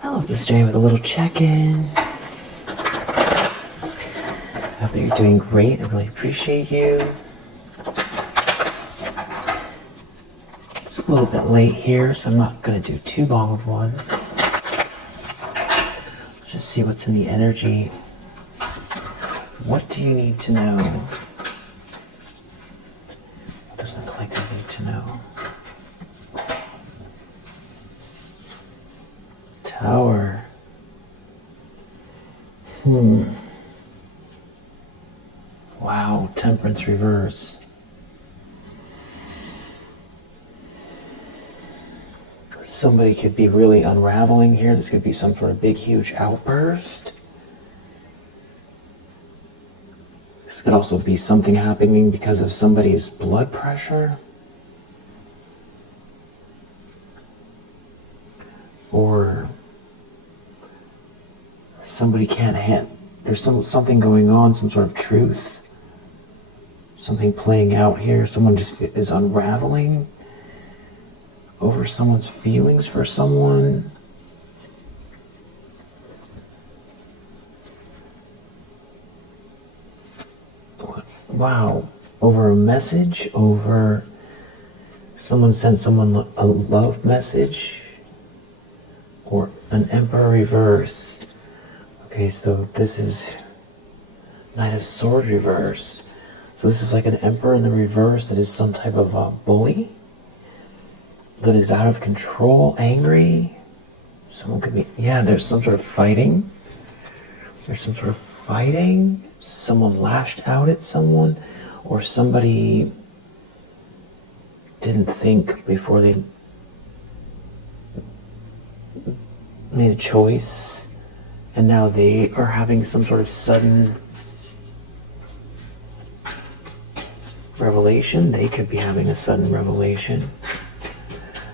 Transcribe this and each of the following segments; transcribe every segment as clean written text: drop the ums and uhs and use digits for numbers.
I love to start with a little check-in. I hope that you're doing great. I really appreciate you. It's a little bit late here, so I'm not going to do too long of one. Let's just see what's in the energy. What do you need to know? What does the collective need to know? Tower. Wow, Temperance reverse. Somebody could be really unraveling here. This could be some sort of big, huge outburst. This could also be something happening because of somebody's blood pressure. Or somebody can't handle, there's something going on, some sort of truth. Something playing out here. Someone just is unraveling over someone's feelings for someone. Wow. Over a message, over someone sent someone a love message, or an Emperor reverse. Okay, so this is Knight of Swords reverse. So this is like an Emperor in the reverse that is some type of bully, that is out of control, angry. Someone could be, yeah, there's some sort of fighting. There's some sort of fighting. Someone lashed out at someone, or somebody didn't think before they made a choice, and now they are having some sort of sudden revelation. They could be having a sudden revelation.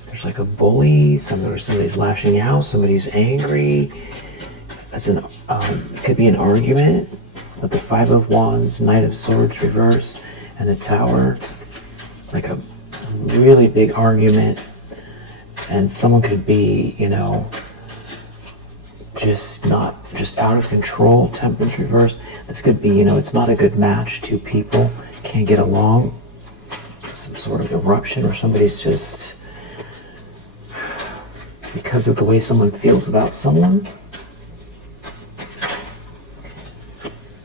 There's like a bully, somebody's lashing out, somebody's angry. That's could be an argument with the Five of Wands, Knight of Swords reverse, and the Tower. Like a really big argument, and someone could be, just out of control. Temperance reverse. This could be, it's not a good match. Two people can't get along. Some sort of eruption, or somebody's just, because of the way someone feels about someone.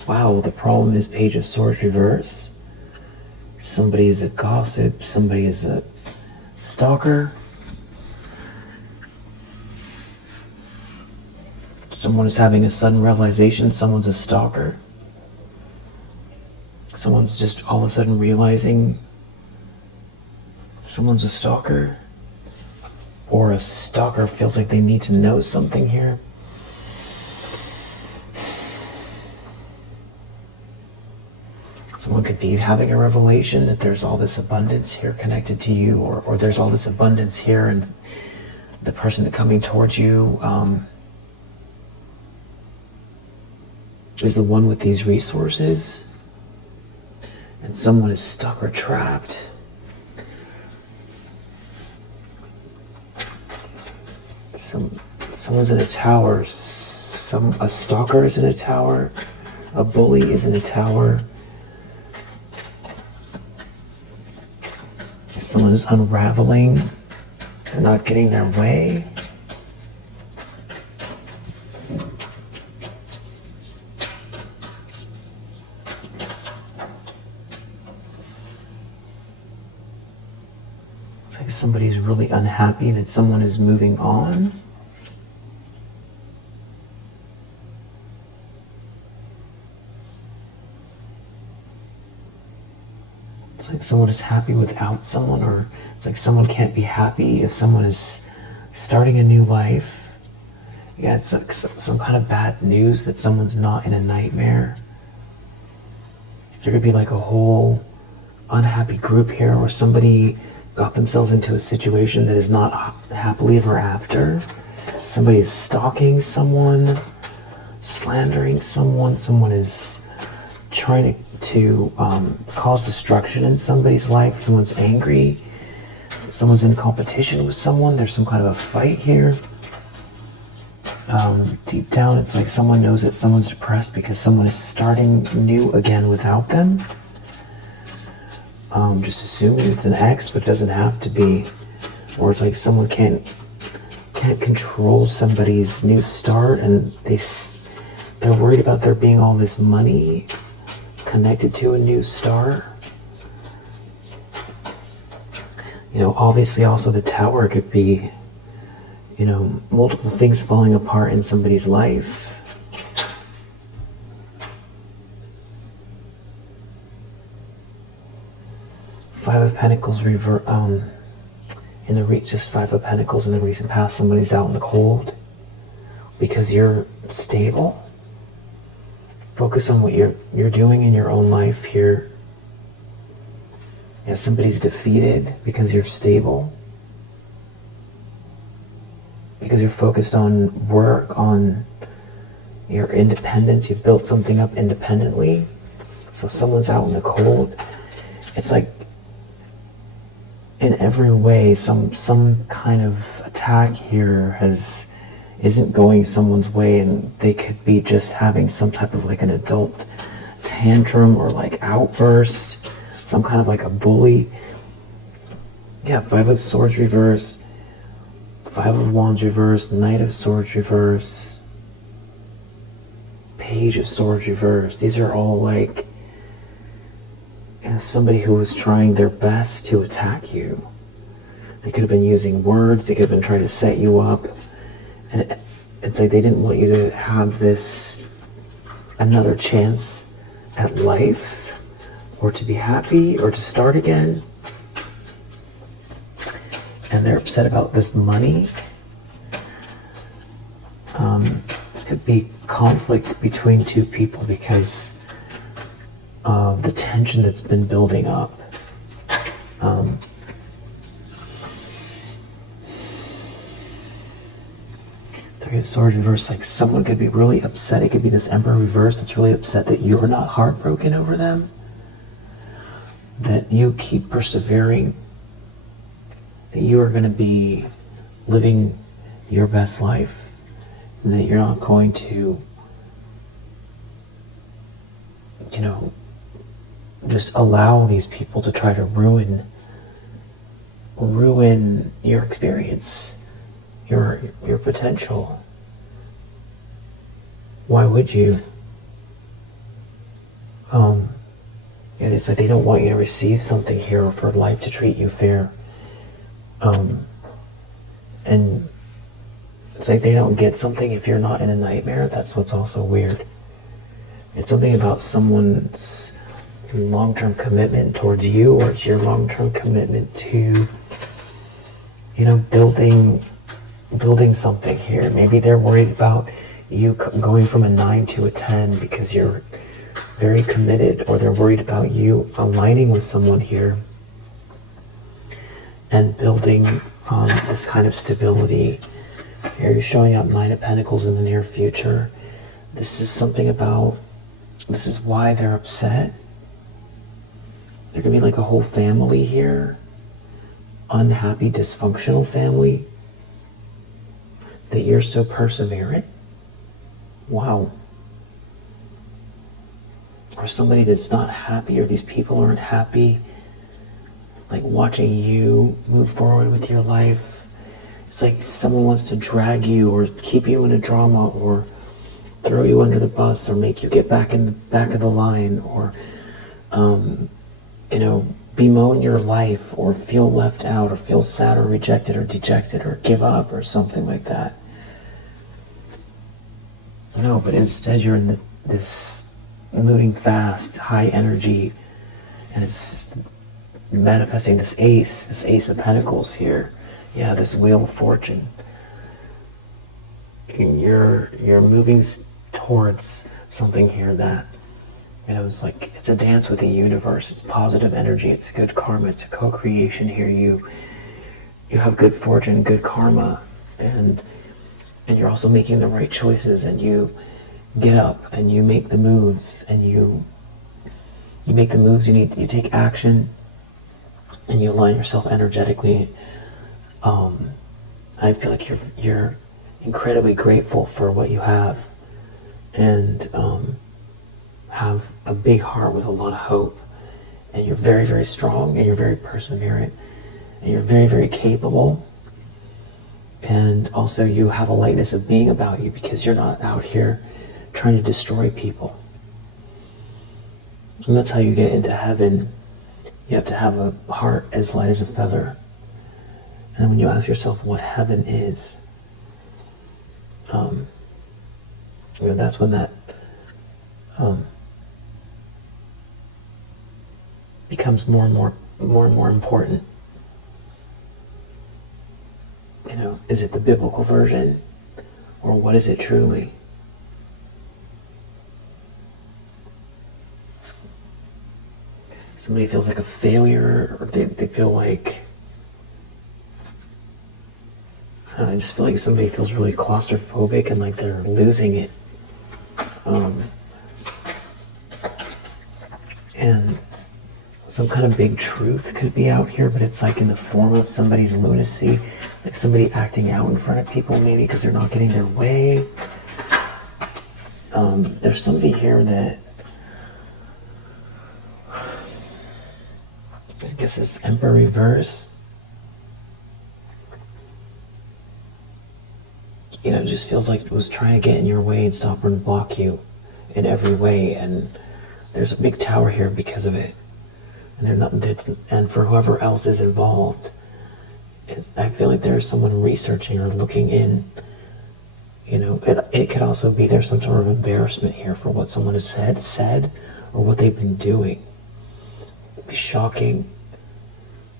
Wow, the problem is Page of Swords reverse. Somebody is a gossip, somebody is a stalker. Someone is having a sudden realization someone's a stalker. Someone's just all of a sudden realizing someone's a stalker. Or a stalker feels like they need to know something here. Someone could be having a revelation that there's all this abundance here connected to you, or there's all this abundance here, and the person that coming towards you is the one with these resources, and someone is stuck or trapped. Someone's in a tower. A stalker is in a tower. A bully is in a tower. Someone is unraveling. They're not getting their way. It's like somebody's really unhappy that someone is moving on. It's like someone is happy without someone, or it's like someone can't be happy if someone is starting a new life. Yeah, it's like some kind of bad news that someone's not in a nightmare. There could be like a whole unhappy group here, or somebody got themselves into a situation that is not happily ever after. Somebody is stalking someone, slandering someone. Someone is trying to cause destruction in somebody's life. Someone's angry. someone's in competition with someone. There's some kind of a fight here. Deep down, it's like someone knows that someone's depressed because someone is starting new again without them. Just assuming it's an ex, but it doesn't have to be. Or it's like someone can't control somebody's new start, and they're worried about there being all this money connected to a new start. You know, obviously also the Tower could be, you know, multiple things falling apart in somebody's life. Five of Pentacles revert, just Five of Pentacles in the recent past, somebody's out in the cold because you're stable. Focus on what you're doing in your own life here. Yeah, somebody's defeated because you're stable. Because you're focused on work, on your independence. You've built something up independently. So someone's out in the cold. It's like in every way, some kind of attack here isn't going someone's way, and they could be just having some type of like an adult tantrum or like outburst, some kind of like a bully. Yeah, Five of Swords reverse, Five of Wands reverse, Knight of Swords reverse, Page of Swords reverse. These are all like somebody who was trying their best to attack you. They could have been using words, they could have been trying to set you up, and it's like they didn't want you to have this another chance at life, or to be happy, or to start again. And they're upset about this money. This could be conflict between two people because of the tension that's been building up. Three of Swords reverse, like someone could be really upset. It could be this Emperor reverse that's really upset that you're not heartbroken over them, that you keep persevering, that you are going to be living your best life, and that you're not going to, you know, just allow these people to try to ruin your experience, your potential. Why would you? It's like they don't want you to receive something here, or for life to treat you fair. And it's like they don't get something if you're not in a nightmare. That's what's also weird. It's something about someone's long-term commitment towards you, or it's your long-term commitment to, you know, building something here. Maybe they're worried about you going from a 9 to a 10 because you're very committed, or they're worried about you aligning with someone here and building this kind of stability. Here you're showing up Nine of Pentacles in the near future. This is why they're upset. There could be like a whole family here, unhappy, dysfunctional family, that you're so perseverant. Wow. Or somebody that's not happy, or these people aren't happy, like watching you move forward with your life. It's like someone wants to drag you, or keep you in a drama, or throw you under the bus, or make you get back in the back of the line, or you know, bemoan your life, or feel left out, or feel sad, or rejected, or dejected, or give up, or something like that. No, but instead you're in this moving fast, high energy, and it's manifesting this Ace of Pentacles here. Yeah, this Wheel of Fortune. And you're moving towards something here that, you know, it's like, it's a dance with the universe. It's positive energy. It's good karma. It's a co-creation here. You have good fortune, good karma, and you're also making the right choices, and you get up and you make the moves, and you make the moves you need. You take action, and you align yourself energetically, I feel like you're incredibly grateful for what you have, and have a big heart with a lot of hope, and you're very, very strong, and you're very perseverant, and you're very, very capable, and also you have a lightness of being about you because you're not out here trying to destroy people. And that's how you get into heaven. You have to have a heart as light as a feather. And when you ask yourself what heaven is, that's when that becomes more and more important. Is it the biblical version, or what is it truly? Somebody feels like a failure, or they feel like, I just feel like somebody feels really claustrophobic and like they're losing it. And some kind of big truth could be out here, but it's like in the form of somebody's lunacy, like somebody acting out in front of people maybe because they're not getting their way. There's somebody here that, I guess it's Emperor reverse. Just feels like it was trying to get in your way and stop and block you in every way, and there's a big tower here because of it. And for whoever else is involved, I feel like there's someone researching or looking in. It could also be there's some sort of embarrassment here for what someone has said, or what they've been doing. It'd be shocking.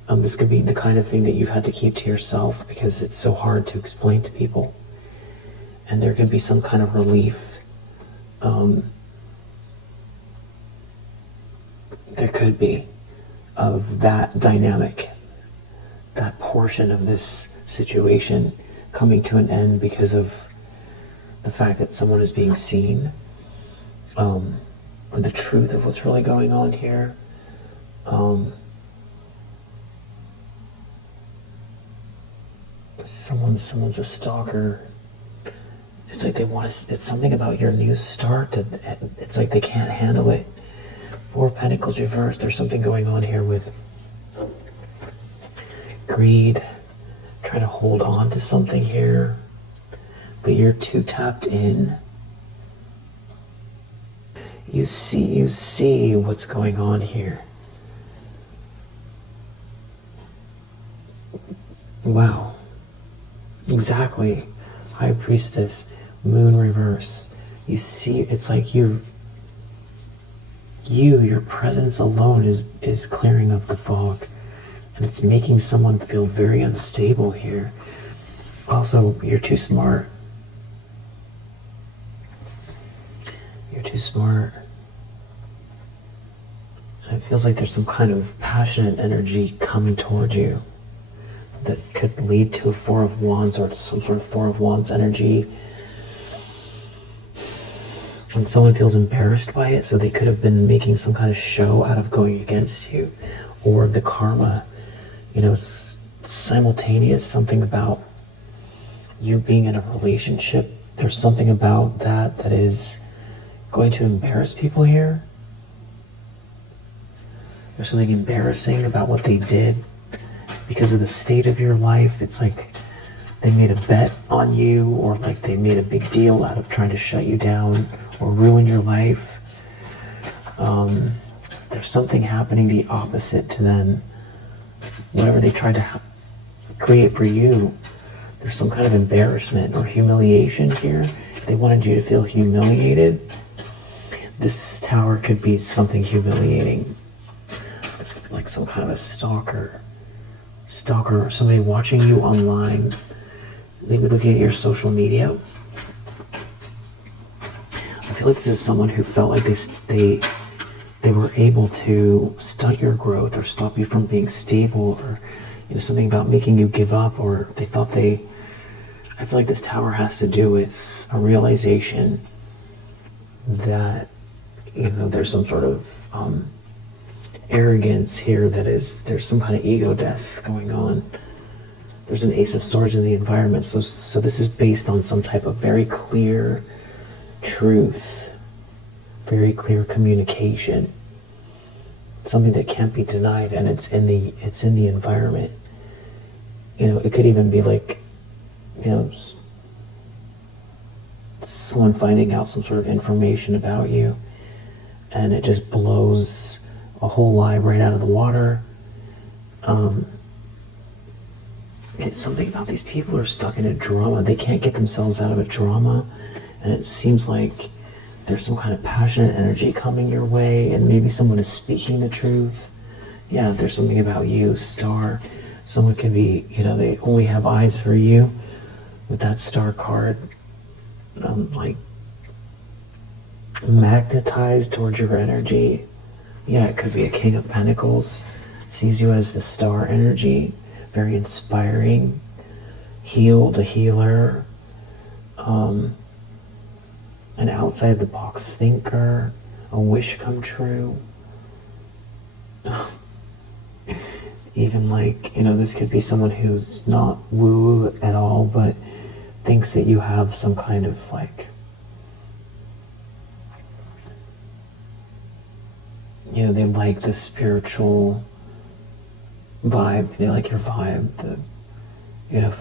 This could be the kind of thing that you've had to keep to yourself because it's so hard to explain to people. And there could be some kind of relief. There could be of that dynamic, that portion of this situation coming to an end because of the fact that someone is being seen, or the truth of what's really going on here. Someone's a stalker. It's like it's something about your new start that it's like they can't handle it. Four of Pentacles reversed. There's something going on here with greed, trying to hold on to something here, but you're too tapped in. You see what's going on here. Wow. Exactly. High Priestess, Moon reverse. You see, it's like your presence alone is clearing up the fog, and it's making someone feel very unstable here. Also, you're too smart. You're too smart. And it feels like there's some kind of passionate energy coming towards you that could lead to a Four of Wands, or some sort of Four of Wands energy. And someone feels embarrassed by it, so they could have been making some kind of show out of going against you, or the karma. It's simultaneous, something about you being in a relationship. There's something about that is going to embarrass people here. There's something embarrassing about what they did because of the state of your life. It's like they made a bet on you, or like they made a big deal out of trying to shut you down or ruin your life. There's something happening the opposite to them. Whatever they tried to create for you, there's some kind of embarrassment or humiliation here. If they wanted you to feel humiliated, this tower could be something humiliating. It's like some kind of a stalker, or somebody watching you online, maybe looking at your social media. I feel like this is someone who felt like they were able to stunt your growth or stop you from being stable, or something about making you give up, or they thought I feel like this tower has to do with a realization that there's some sort of arrogance here there's some kind of ego death going on. There's an Ace of Swords in the environment, so this is based on some type of very clear truth, very clear communication, something that can't be denied, and it's in the environment. It could even be like, someone finding out some sort of information about you, and it just blows a whole lie right out of the water. It's something about these people are stuck in a drama. They can't get themselves out of a drama, and it seems like there's some kind of passionate energy coming your way, and maybe someone is speaking the truth. Yeah, there's something about you, Star. Someone could be, they only have eyes for you with that Star card. Like magnetized towards your energy. Yeah, it could be a King of Pentacles, sees you as the star energy, very inspiring, healed, a healer, an outside the box thinker, a wish come true. Even like, this could be someone who's not woo at all, but thinks that you have some kind of like, they like the spiritual vibe, they like your vibe, the,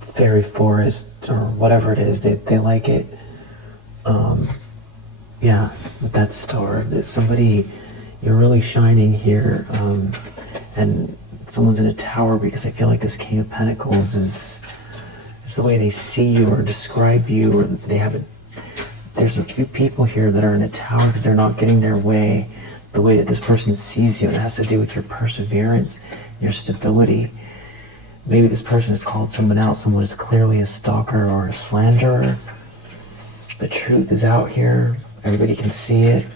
fairy forest or whatever it is, they like it. Yeah, with that star, that somebody, you're really shining here, and someone's in a tower, because I feel like this King of Pentacles is the way they see you or describe you, or there's a few people here that are in a tower because they're not getting their way, the way that this person sees you. It has to do with your perseverance, your stability. Maybe this person has called someone out. Someone is clearly a stalker or a slanderer. The truth is out here. Everybody can see it.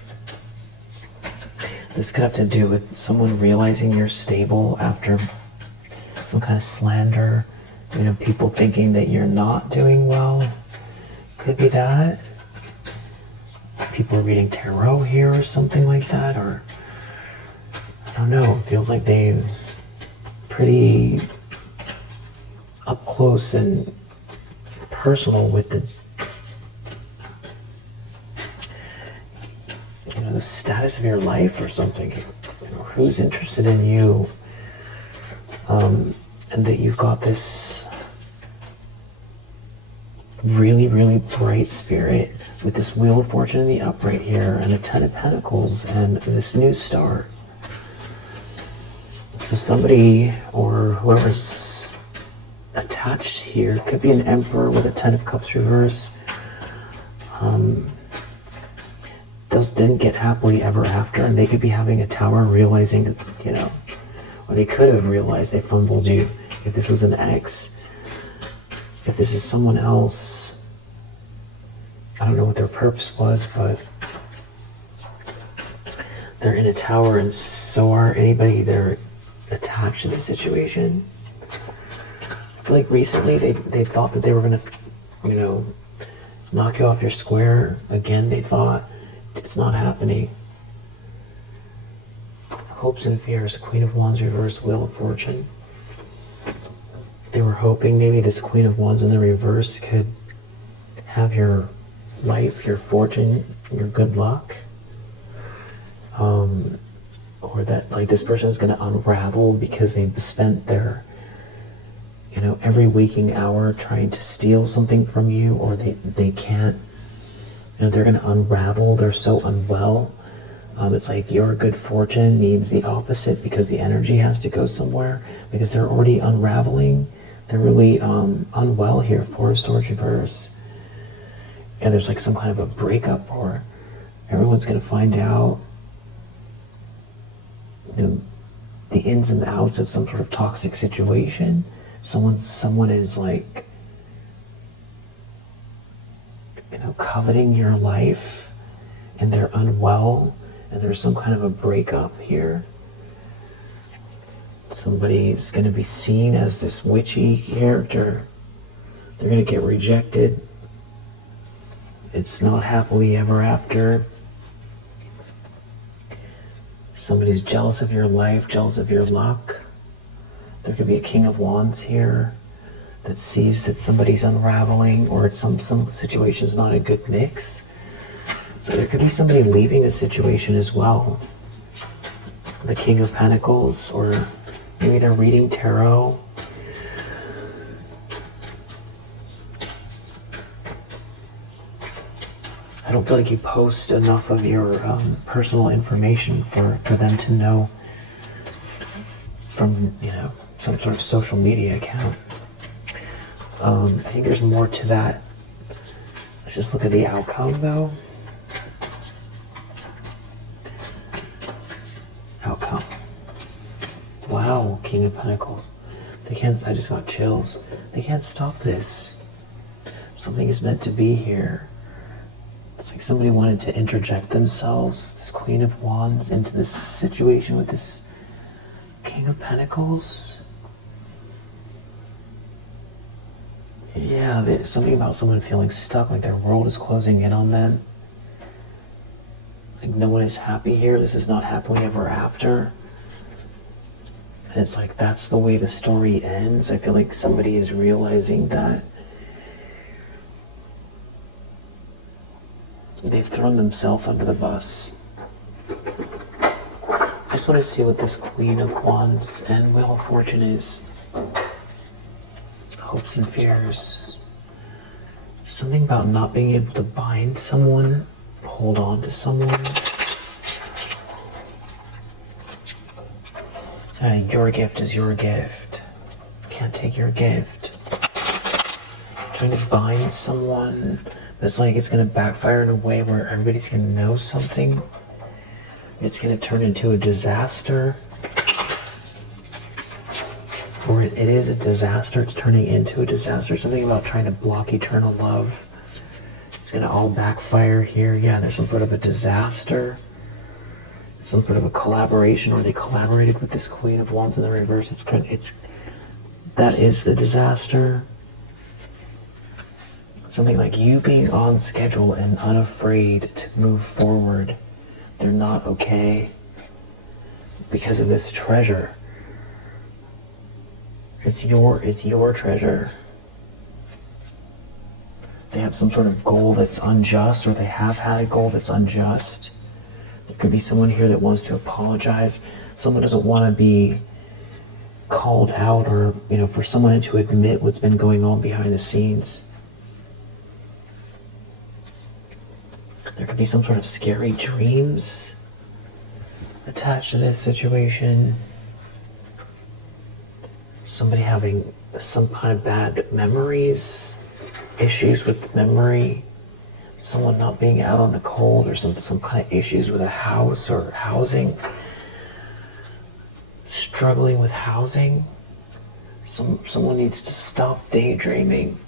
This could have to do with someone realizing you're stable after some kind of slander. People thinking that you're not doing well. Could be that. People are reading tarot here or something like that, or I don't know. It feels like they pretty up close and personal with the the status of your life or something. Who's interested in you, and that you've got this really, really bright spirit with this Wheel of Fortune in the upright here, and a Ten of Pentacles, and this new star. So somebody, or whoever's attached here, could be an Emperor with a Ten of Cups reverse. Didn't get happily ever after, and they could be having a tower, realizing that, or they could have realized they fumbled you. If this was an ex, if this is someone else, I don't know what their purpose was, but they're in a tower, and so are anybody they're attached to the situation. I feel like recently they thought that they were going to, knock you off your square. Again, they thought. It's not happening. Hopes and fears, Queen of Wands reverse, Wheel of Fortune. They were hoping maybe this Queen of Wands in the reverse could have your life, your fortune, your good luck. Or that like this person is going to unravel because they've spent their, every waking hour trying to steal something from you, or they can't. They're going to unravel. They're so unwell. It's like your good fortune means the opposite, because the energy has to go somewhere, because they're already unraveling. They're really unwell here. Four of Swords reverse. Yeah, there's like some kind of a breakup, or everyone's going to find out the ins and outs of some sort of toxic situation. Someone is like, coveting your life, and they're unwell, and there's some kind of a breakup here. Somebody's going to be seen as this witchy character. They're going to get rejected. It's not happily ever after. Somebody's jealous of your life, jealous of your luck. There could be a King of Wands here that sees that somebody's unraveling, or it's some situation's not a good mix. So there could be somebody leaving a situation as well. The King of Pentacles, or maybe they're reading tarot. I don't feel like you post enough of your personal information for them to know from, some sort of social media account. I think there's more to that. Let's just look at the outcome, though. Outcome. Wow, King of Pentacles. They can't, I just got chills. They can't stop this. Something is meant to be here. It's like somebody wanted to interject themselves, this Queen of Wands, into this situation with this King of Pentacles. Yeah, there's something about someone feeling stuck, like their world is closing in on them. Like no one is happy here. This is not happily ever after. And it's like that's the way the story ends. I feel like somebody is realizing that they've thrown themselves under the bus. I just want to see what this Queen of Wands and Wheel of Fortune is. Hopes and fears. Something about not being able to bind someone, hold on to someone. Your gift is your gift. Can't take your gift. Trying to bind someone. It's like it's going to backfire in a way where everybody's going to know something. It's going to turn into a disaster. Or it is a disaster. It's turning into a disaster. Something about trying to block eternal love. It's going to all backfire here. Yeah, there's some sort of a disaster. Some sort of a collaboration, or they collaborated with this Queen of Wands in the reverse. That is the disaster. Something like you being on schedule and unafraid to move forward. They're not okay because of this treasure. It's your treasure. They have some sort of goal that's unjust, or they have had a goal that's unjust. There could be someone here that wants to apologize. Someone doesn't want to be called out, or for someone to admit what's been going on behind the scenes. There could be some sort of scary dreams attached to this situation. Somebody having some kind of bad memories, issues with memory, someone not being out on the cold, or some kind of issues with a house or housing, struggling with housing. Someone needs to stop daydreaming.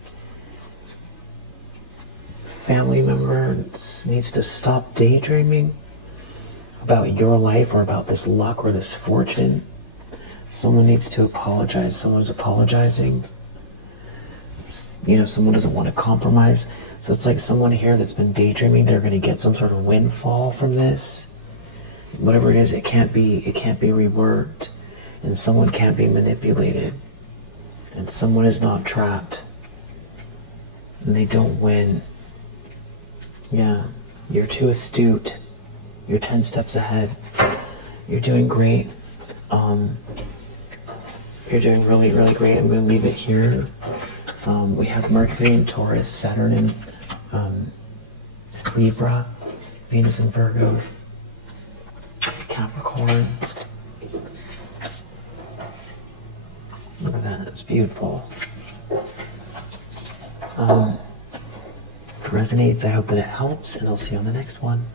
Family member needs to stop daydreaming about your life, or about this luck or this fortune. Someone needs to apologize. Someone's apologizing. Someone doesn't want to compromise. So it's like someone here that's been daydreaming, they're going to get some sort of windfall from this. Whatever it is, it can't be reworked. And someone can't be manipulated. And someone is not trapped. And they don't win. Yeah, you're too astute. You're 10 steps ahead. You're doing great. You're doing really, really great. I'm going to leave it here. We have Mercury in Taurus, Saturn in Libra, Venus in Virgo, Capricorn. Look at that, that's beautiful. If it resonates, I hope that it helps, and I'll see you on the next one.